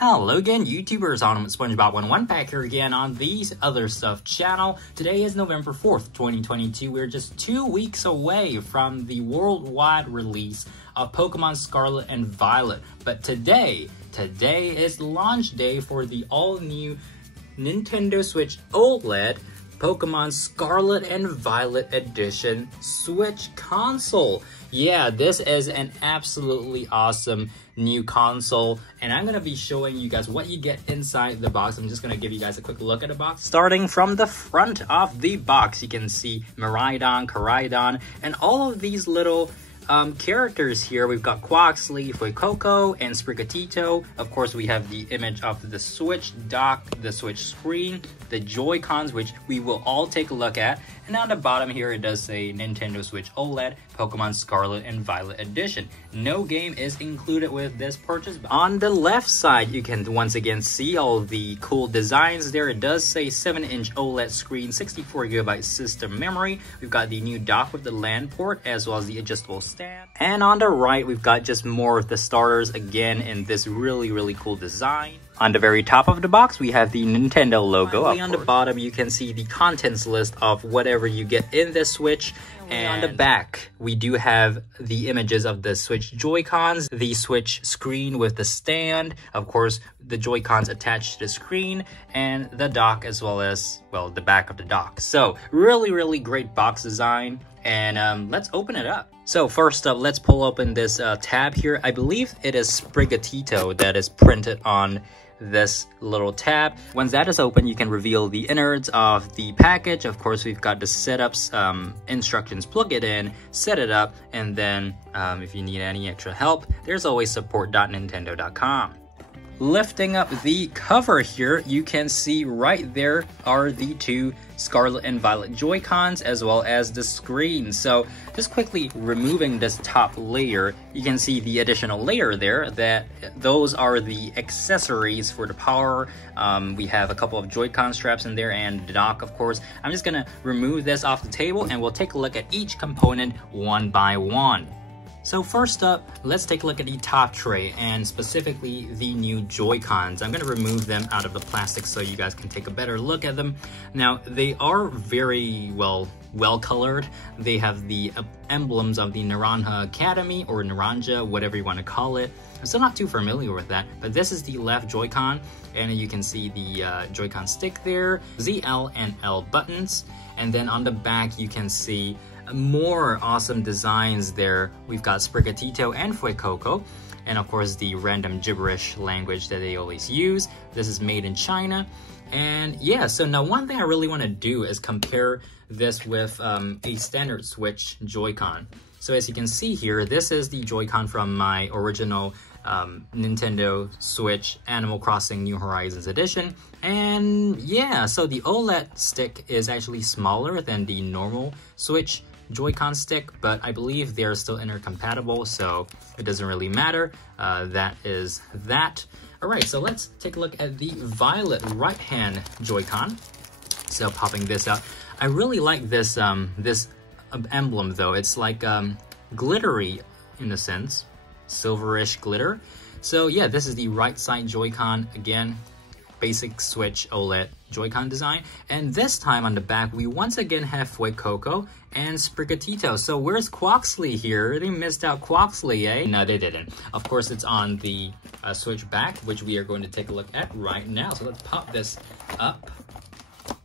Hello again, YouTubers. On SpongeBob11 back here again on the Other Stuff channel. Today is November 4th, 2022. We're just 2 weeks away from the worldwide release of Pokemon Scarlet and Violet. But today is launch day for the all-new Nintendo Switch OLED Pokemon Scarlet and Violet Edition Switch console. Yeah, this is an absolutely awesome new console, and I'm going to be showing you guys what you get inside the box. I'm just going to give you guys a quick look at the box. Starting from the front of the box, you can see Miraidon, Korraidon, and all of these little characters here. We've got Quaxly, Fuecoco, and Sprigatito. Of course, we have the image of the Switch dock, the Switch screen, the Joy-Cons, which we will all take a look at. And on the bottom here, it does say Nintendo Switch OLED Pokemon Scarlet and Violet Edition. No game is included with this purchase. On the left side, you can once again see all the cool designs there. It does say 7-inch OLED screen, 64GB system memory. We've got the new dock with the LAN port, as well as the adjustable stand. And on the right, we've got just more of the starters, again, in this really cool design. On the very top of the box, we have the Nintendo logo. Finally, on the bottom, you can see the contents list of whatever you get in this Switch. And on the back, we do have the images of the Switch Joy-Cons, the Switch screen with the stand, of course, the Joy-Cons attached to the screen, and the dock, as well as, well, the back of the dock. So, really great box design. And let's open it up. So first up, let's pull open this tab here. I believe it is Sprigatito that is printed on this little tab. Once that is open, you can reveal the innards of the package. Of course, we've got the setups instructions. Plug it in, set it up, and then if you need any extra help, there's always support.nintendo.com. Lifting up the cover here, you can see right there are the two Scarlet and Violet Joy-Cons, as well as the screen. So just quickly removing this top layer, you can see the additional layer there, that those are the accessories for the power. We have a couple of Joy-Con straps in there and the dock, of course. I'm just gonna remove this off the table and we'll take a look at each component one by one. So first up, let's take a look at the top tray, and specifically the new Joy-Cons. I'm going to remove them out of the plastic so you guys can take a better look at them. Now, they are very well colored. They have the emblems of the Naranja Academy, or Naranja, whatever you want to call it. I'm still not too familiar with that, but this is the left Joy-Con, and you can see the Joy-Con stick there, Z, L, and L buttons. And then on the back, you can see more awesome designs there. We've got Sprigatito and Fuecoco, and of course the random gibberish language that they always use. This is made in China. And yeah, so now one thing I really want to do is compare this with a standard Switch Joy-Con. So as you can see here, this is the Joy-Con from my original Nintendo Switch Animal Crossing New Horizons edition. And yeah, so the OLED stick is actually smaller than the normal Switch Joy-Con stick, but I believe they're still intercompatible, so it doesn't really matter. That is that. All right, so let's take a look at the Violet right-hand Joy-Con. So popping this out, I really like this this emblem though. It's like glittery in a sense, silverish glitter. So yeah, this is the right side Joy-Con again. Basic Switch OLED Joy-Con design, and this time on the back we once again have Fuecoco and Sprigatito. So where's Quaxly here? They missed out Quaxly, eh? No, they didn't. Of course, it's on the Switch back, which we are going to take a look at right now. So let's pop this up,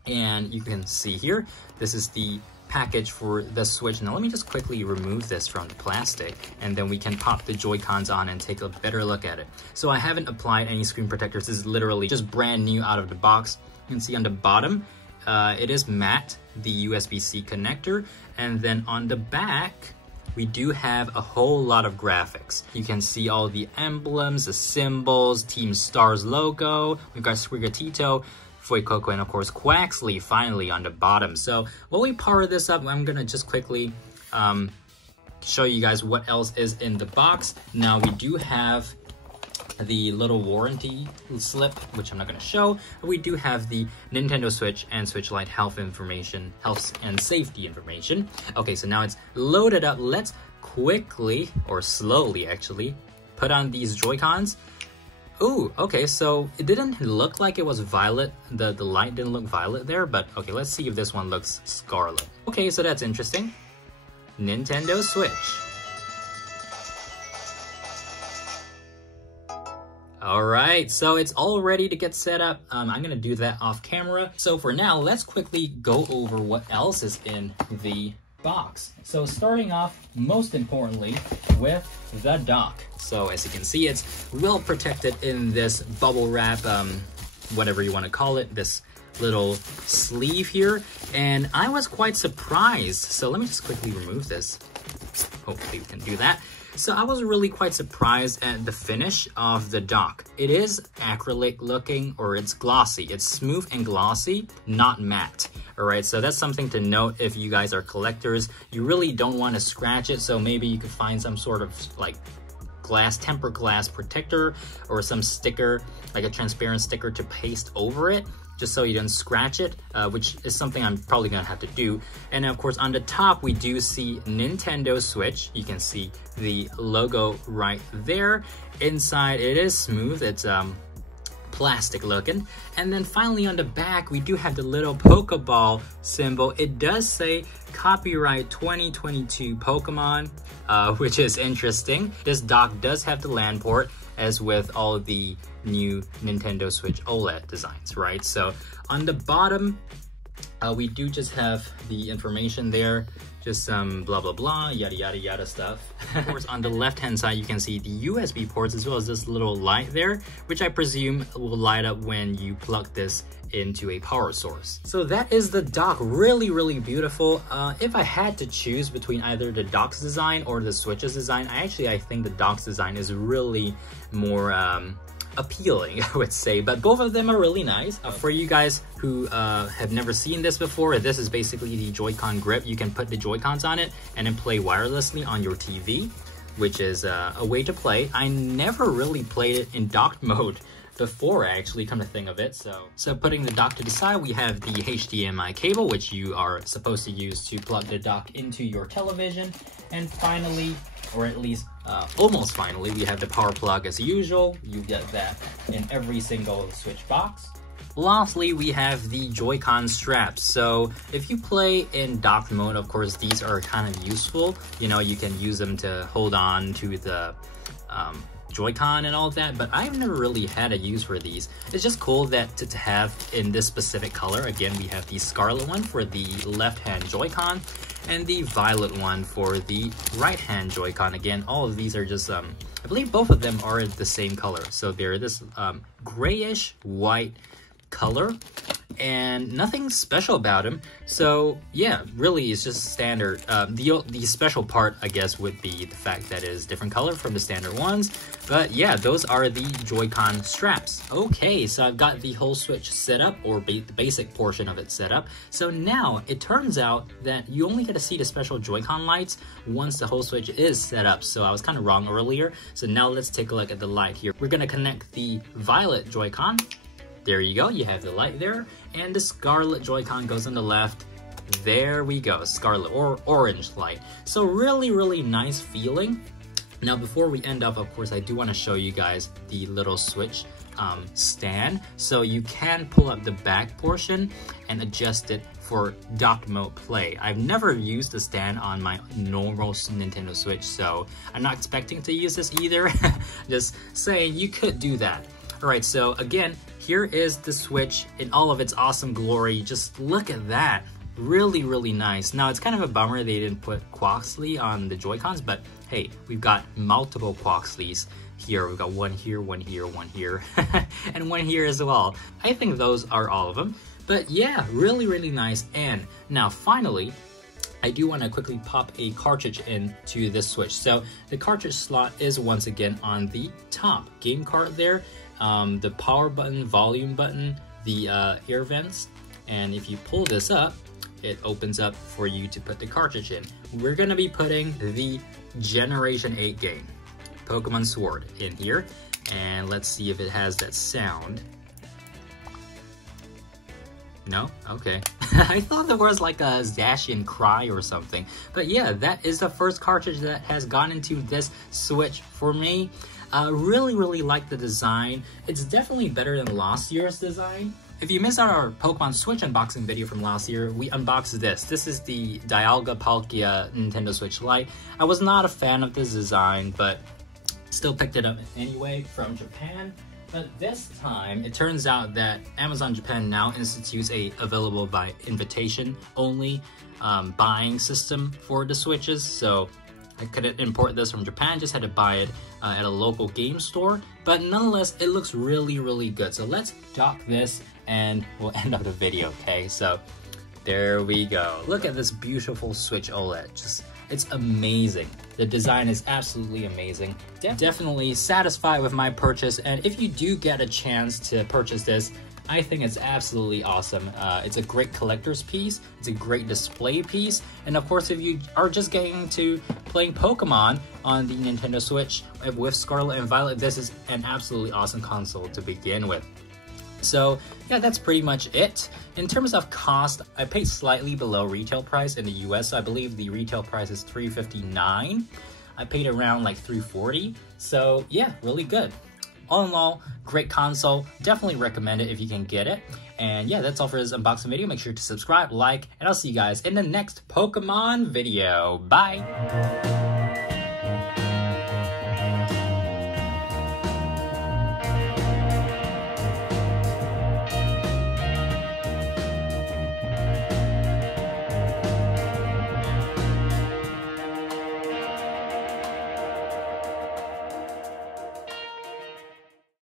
and you can see here, this is the package for the Switch. Now let me just quickly remove this from the plastic, and then we can pop the Joy-Cons on and take a better look at it. So I haven't applied any screen protectors. This is literally just brand new out of the box. You can see on the bottom, it is matte, the USB-C connector, and then on the back, we do have a whole lot of graphics. You can see all the emblems, the symbols, Team Star's logo. We've got Sprigatito, Fuecoco, and of course Quaxly finally on the bottom. So while we power this up, I'm gonna just quickly show you guys what else is in the box. Now we do have the little warranty slip, which I'm not going to show. We do have the Nintendo Switch and Switch Lite health information, health and safety information. Okay, so now it's loaded up. Let's quickly, or slowly actually, put on these Joy-Cons. Ooh, okay, so it didn't look like it was violet. The light didn't look violet there, but okay, let's see if this one looks scarlet. Okay, so that's interesting. Nintendo Switch. Alright, so it's all ready to get set up. I'm gonna do that off camera. So for now, let's quickly go over what else is in the box. So starting off, most importantly, with the dock. So as you can see, it's well protected in this bubble wrap, whatever you want to call it, this little sleeve here. And I was quite surprised. So let me just quickly remove this. Hopefully we can do that. So I was really quite surprised at the finish of the dock. It is acrylic looking, or it's glossy. It's smooth and glossy, not matte. All right, so that's something to note if you guys are collectors. You really don't want to scratch it, so maybe you could find some sort of like tempered glass protector or some sticker, like a transparent sticker to paste over it, just so you don't scratch it, which is something I'm probably gonna have to do. And of course, on the top, we do see Nintendo Switch. You can see the logo right there. Inside, it is smooth. It's plastic looking. And then finally on the back, we do have the little Pokeball symbol. It does say copyright 2022 Pokemon, which is interesting. This dock does have the LAN port, as with all of the new Nintendo Switch OLED designs, right? So on the bottom, we do just have the information there, just some blah, blah, blah, yada, yada, yada stuff. Of course, on the left-hand side, you can see the USB ports as well as this little light there, which I presume will light up when you plug this into a power source. So that is the dock. Really, really beautiful. If I had to choose between either the dock's design or the Switch's design, I think the dock's design is really more appealing, I would say, but both of them are really nice. For you guys who have never seen this before, this is basically the Joy-Con grip. You can put the Joy-Cons on it and then play wirelessly on your TV, which is a way to play. I never really played it in docked mode before, actually, come to think of it. So putting the dock to the side, we have the HDMI cable, which you are supposed to use to plug the dock into your television. And finally, or at least almost finally, we have the power plug as usual. You get that in every single Switch box. Lastly, we have the Joy-Con straps. So if you play in docked mode, of course, these are kind of useful. You know, you can use them to hold on to the Joy-Con and all of that, but I've never really had a use for these. It's just cool that to have in this specific color. Again, we have the Scarlet one for the left-hand Joy-Con and the violet one for the right-hand Joy-Con. Again, all of these are just, I believe both of them are the same color. So they're this grayish white color and nothing special about them. So yeah, really it's just standard. The special part, I guess, would be the fact that it is different color from the standard ones. But yeah, those are the Joy-Con straps. Okay, so I've got the whole Switch set up, or the basic portion of it set up. So now it turns out that you only get to see the special Joy-Con lights once the whole Switch is set up. So I was kind of wrong earlier. So now let's take a look at the light here. We're gonna connect the violet Joy-Con. There you go, you have the light there, and the Scarlet Joy-Con goes on the left. There we go, Scarlet or orange light. So really, really nice feeling. Now before we end up, of course, I do want to show you guys the little Switch stand. So you can pull up the back portion and adjust it for docked mode play. I've never used the stand on my normal Nintendo Switch, so I'm not expecting to use this either. Just saying you could do that. Alright, so again, here is the Switch in all of its awesome glory. Just look at that. Really, really nice. Now, it's kind of a bummer they didn't put Quaxly on the Joy-Cons, but hey, we've got multiple Quaxlys here. We've got one here, one here, one here, and one here as well. I think those are all of them. But yeah, really, really nice. And now, finally, I do want to quickly pop a cartridge into this Switch. So the cartridge slot is once again on the top. Game card there. The power button, volume button, the air vents, and if you pull this up, it opens up for you to put the cartridge in. We're gonna be putting the Generation 8 game, Pokemon Sword, in here, and let's see if it has that sound. No? Okay. I thought there was like a Zacian cry or something, but yeah, that is the first cartridge that has gone into this Switch for me. Really like the design. It's definitely better than last year's design. If you missed out our Pokemon Switch unboxing video from last year, we unboxed this. This is the Dialga Palkia Nintendo Switch Lite. I was not a fan of this design, but still picked it up anyway from Japan. But this time, it turns out that Amazon Japan now institutes a available by invitation only buying system for the Switches. So I couldn't import this from Japan, just had to buy it at a local game store. But nonetheless, it looks really good. So let's dock this and we'll end up the video, okay? So there we go. Look at this beautiful Switch OLED. It's amazing. The design is absolutely amazing. Definitely satisfied with my purchase, and if you do get a chance to purchase this, I think it's absolutely awesome. It's a great collector's piece, it's a great display piece, and of course if you are just getting to playing Pokemon on the Nintendo Switch with Scarlet and Violet, this is an absolutely awesome console to begin with. So yeah, that's pretty much it. In terms of cost, I paid slightly below retail price in the US. I believe the retail price is $359. I paid around like $340. So yeah, really good. All in all, great console. Definitely recommend it if you can get it. And yeah, that's all for this unboxing video. Make sure to subscribe, like, and I'll see you guys in the next Pokemon video. Bye!